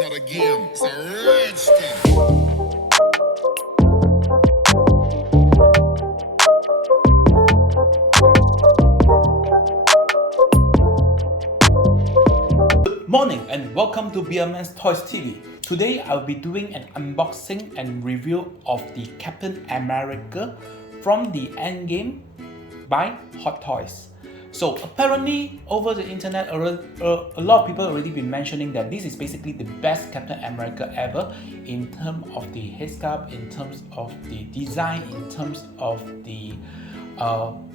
not a game, it's a rich thing. Good morning and welcome to Beaman ToysTV. Today I'll be doing an unboxing and review of the Captain America from the Endgame by Hot Toys. So apparently over the internet a lot of people already been mentioning that this is basically the best Captain America ever in terms of the head sculpt, in terms of the design, in terms of the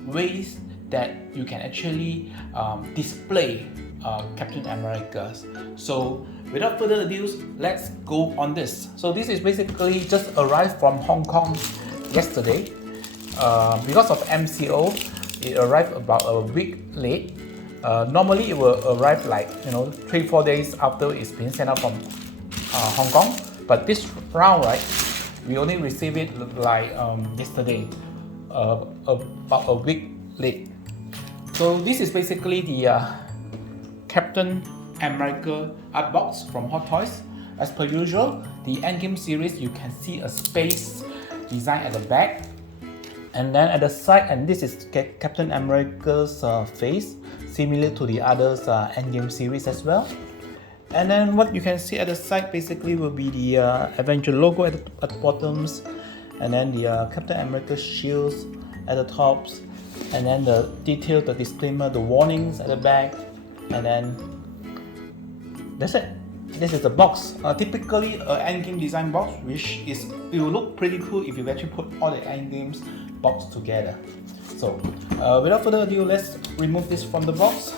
ways that you can actually display Captain America's. So without further ado, let's go on this. So this is basically just arrived from Hong Kong yesterday. Because of MCO, it arrived about a week late. Normally it will arrive like 3-4 days after it's been sent out from Hong Kong, but this round, right, we only received it like yesterday, about a week late. So this is basically the Captain America art box from Hot Toys. As per usual, the Endgame series, you can see a space design at the back, and then at the side, and this is Captain America's face, similar to the others Endgame series as well. And then what you can see at the side basically will be the Avenger logo at the bottoms, and then the Captain America shields at the tops, and then the detail, the disclaimer, the warnings at the back, and then that's it. This is the box. Typically an Endgame design box, which is, it will look pretty cool if you actually put all the Endgames box together. So without further ado, let's remove this from the box.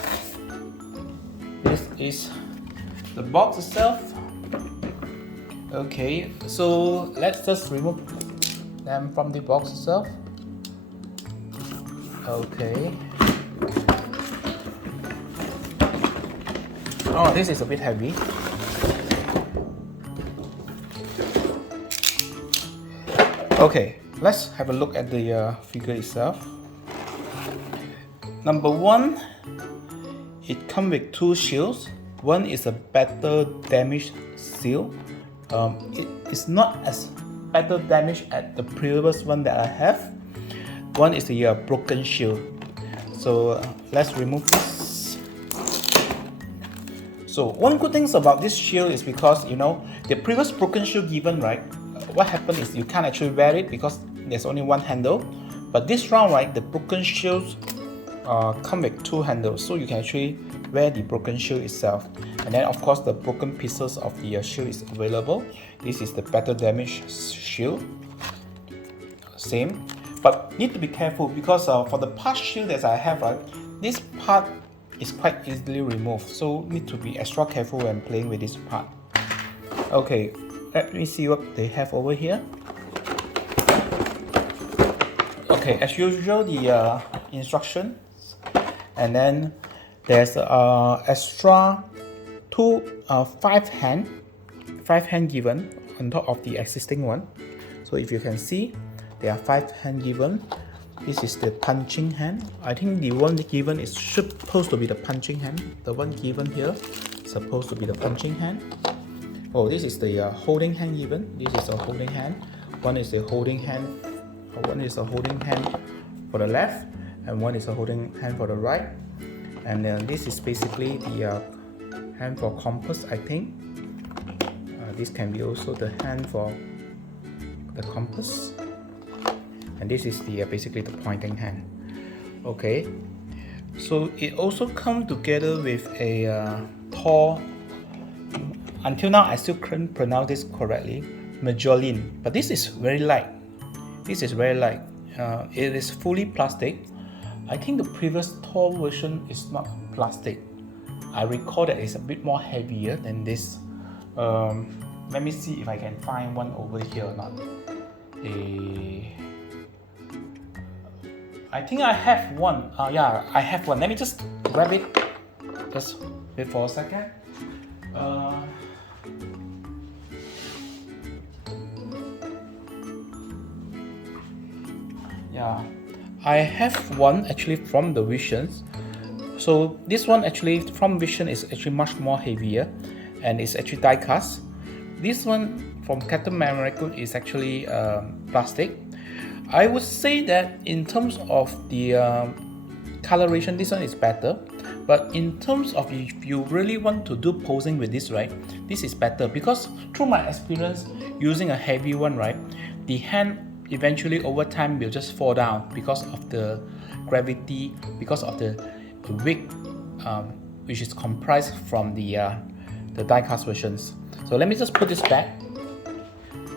This is the box itself. Okay, so let's just remove them from the box itself. Okay. Oh, this is a bit heavy. Okay, let's have a look at the figure itself. Number one, it comes with two shields. One is a better damage shield. It is not as better damage as the previous one that I have. One is the broken shield. So let's remove this. So one good thing about this shield is because the previous broken shield given, right, what happened is you can't actually wear it because there's only one handle. But this round, right, the broken shields come with two handles, so you can actually wear the broken shield itself. And then of course the broken pieces of the shield is available. This is the better damage shield, same. But need to be careful because for the past shield that I have, right, this part is quite easily removed, so need to be extra careful when playing with this part. Okay, let me see what they have over here. Okay, as usual, the instructions, and then there's extra five hand given on top of the existing one. So if you can see, there are 5 hand given. This is the punching hand. I think the one given is supposed to be the punching hand. The one given here is supposed to be the punching hand. Oh, this is the holding hand given. This is a holding hand. One is a holding hand. One is a holding hand for the left, and one is a holding hand for the right. And then this is basically the hand for compass, I think. This can be also the hand for the compass. And this is the basically the pointing hand. Okay, so it also comes together with a Thor. Until now I still couldn't pronounce this correctly, Majoline, but this is very light. This is very light. It is fully plastic. I think the previous Thor version is not plastic. I recall that it's a bit more heavier than this. Let me see if I can find one over here or not. I think I have one. Yeah, I have one. Let me just grab it. Just wait for a second. Yeah, I have one actually from the Visions. So this one actually from Vision is actually much more heavier. and it's actually die cast. This one from Captain America is actually plastic. I would say that in terms of the coloration, this one is better, but in terms of if you really want to do posing with this, right, this is better, because through my experience using a heavy one, right, the hand eventually over time will just fall down because of the gravity, because of the weight which is comprised from the die cast versions. So let me just put this back,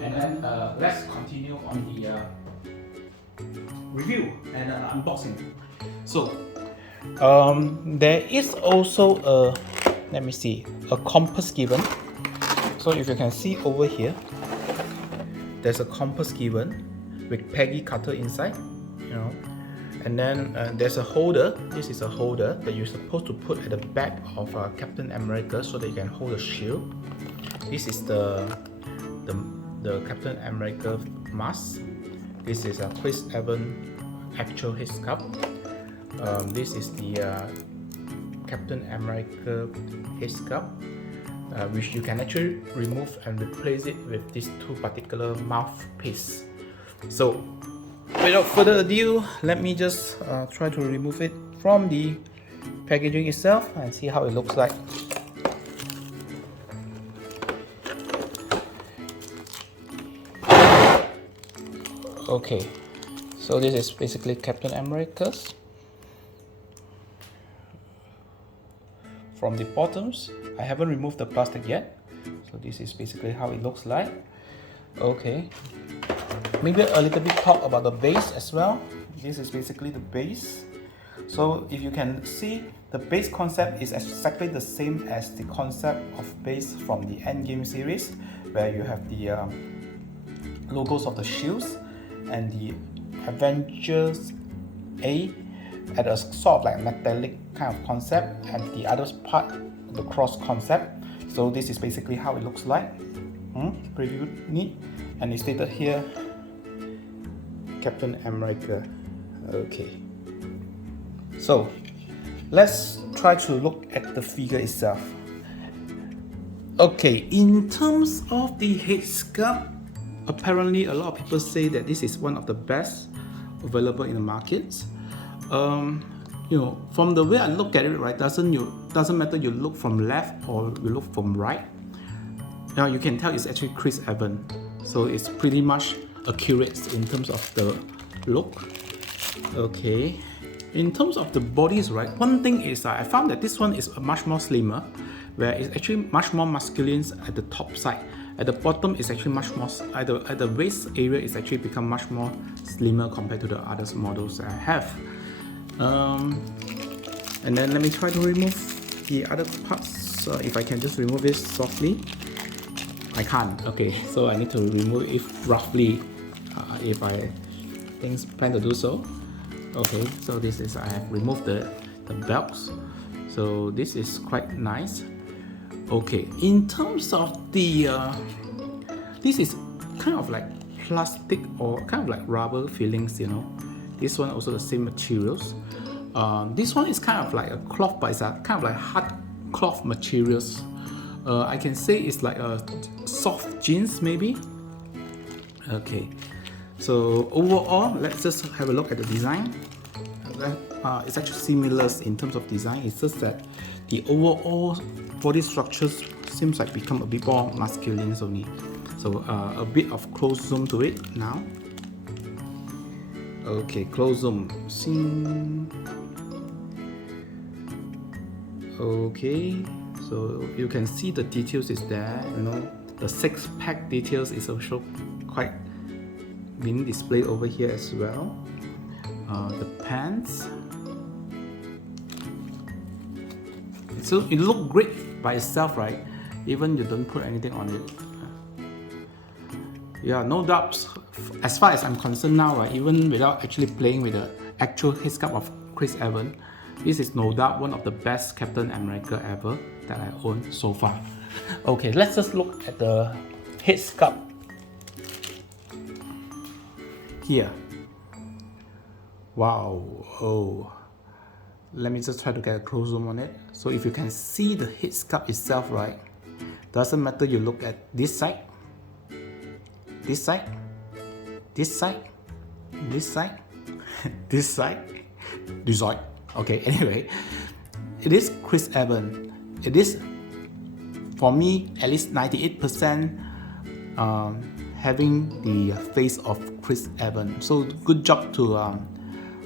and then let's continue on the review and unboxing. So there is also a, let me see, a compass given. So if you can see over here, there's a compass given with peggy cutter inside, you know, and then there's a holder. This is a holder that you're supposed to put at the back of Captain America so that you can hold a shield. This is the Captain America mask. This is a Chris Evans actual head sculpt. This is the Captain America head sculpt, which you can actually remove and replace it with these two particular mouthpiece. So without further ado, let me just try to remove it from the packaging itself and see how it looks like. Okay, so this is basically Captain America's. From the bottoms, I haven't removed the plastic yet, so this is basically how it looks like. Okay, maybe a little bit talk about the base as well. This is basically the base. So if you can see, the base concept is exactly the same as the concept of base from the Endgame series, where you have the logos of the shields and the Avengers A at a sort of like metallic kind of concept, and the other part, the cross concept. So this is basically how it looks like. Pretty good, neat. And it's stated here, Captain America. Okay, so let's try to look at the figure itself. Okay, in terms of the head sculpt, apparently a lot of people say that this is one of the best available in the markets. You know, from the way I look at it, right, doesn't matter you look from left or you look from right. Now you can tell it's actually Chris Evans, so it's pretty much accurate in terms of the look. Okay, in terms of the bodies, right, one thing is I found that this one is much more slimmer, where it's actually much more masculine at the top side. At the bottom is actually much more, at the waist area is actually become much more slimmer compared to the other models that I have. And then let me try to remove the other parts. If I can just remove it softly. I can't. Okay, so I need to remove it roughly if I plan to do so. Okay, so this is, I have removed the belts. So this is quite nice. Okay, in terms of the this is kind of like plastic or kind of like rubber feelings, you know. This one also the same materials. This one is kind of like a cloth, but it's a kind of like hard cloth materials. I can say it's like a soft jeans maybe. Okay, so overall, let's just have a look at the design. It's actually similar in terms of design. It's just that the overall body structures seems like become a bit more masculine only. So a bit of close zoom to it now. Okay, close zoom. Okay, so you can see the details is there. You know, the six-pack details is also quite being displayed over here as well. The pants. So it looks great by itself, right? Even you don't put anything on it. Yeah, no doubts. As far as I'm concerned now, right, even without actually playing with the actual head sculpt of Chris Evans, this is no doubt one of the best Captain America ever that I own so far. Okay, let's just look at the head sculpt here. Wow. Oh, let me just try to get a close zoom on it. So if you can see the head sculpt itself, right, Doesn't matter you look at this side, this side, this side, this side, this side, this side. Okay, anyway, it is Chris Evans. It is, for me, at least 98% having the face of Chris Evans. So good job to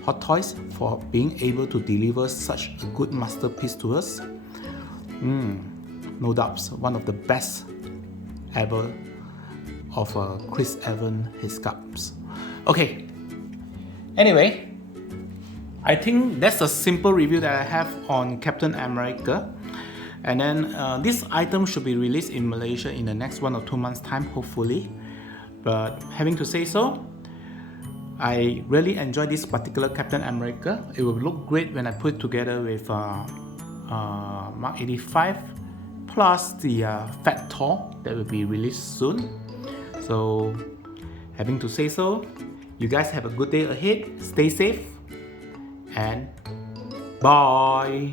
Hot Toys for being able to deliver such a good masterpiece to us. No doubts, one of the best ever of Chris Evans, his sculpts. Okay, anyway, I think that's a simple review that I have on Captain America. And then this item should be released in Malaysia in the next 1 or 2 months time, hopefully. But having to say so, I really enjoy this particular Captain America. It will look great when I put it together with Mark 85 plus the Fat Thor that will be released soon. So having to say so, you guys have a good day ahead, stay safe, and bye.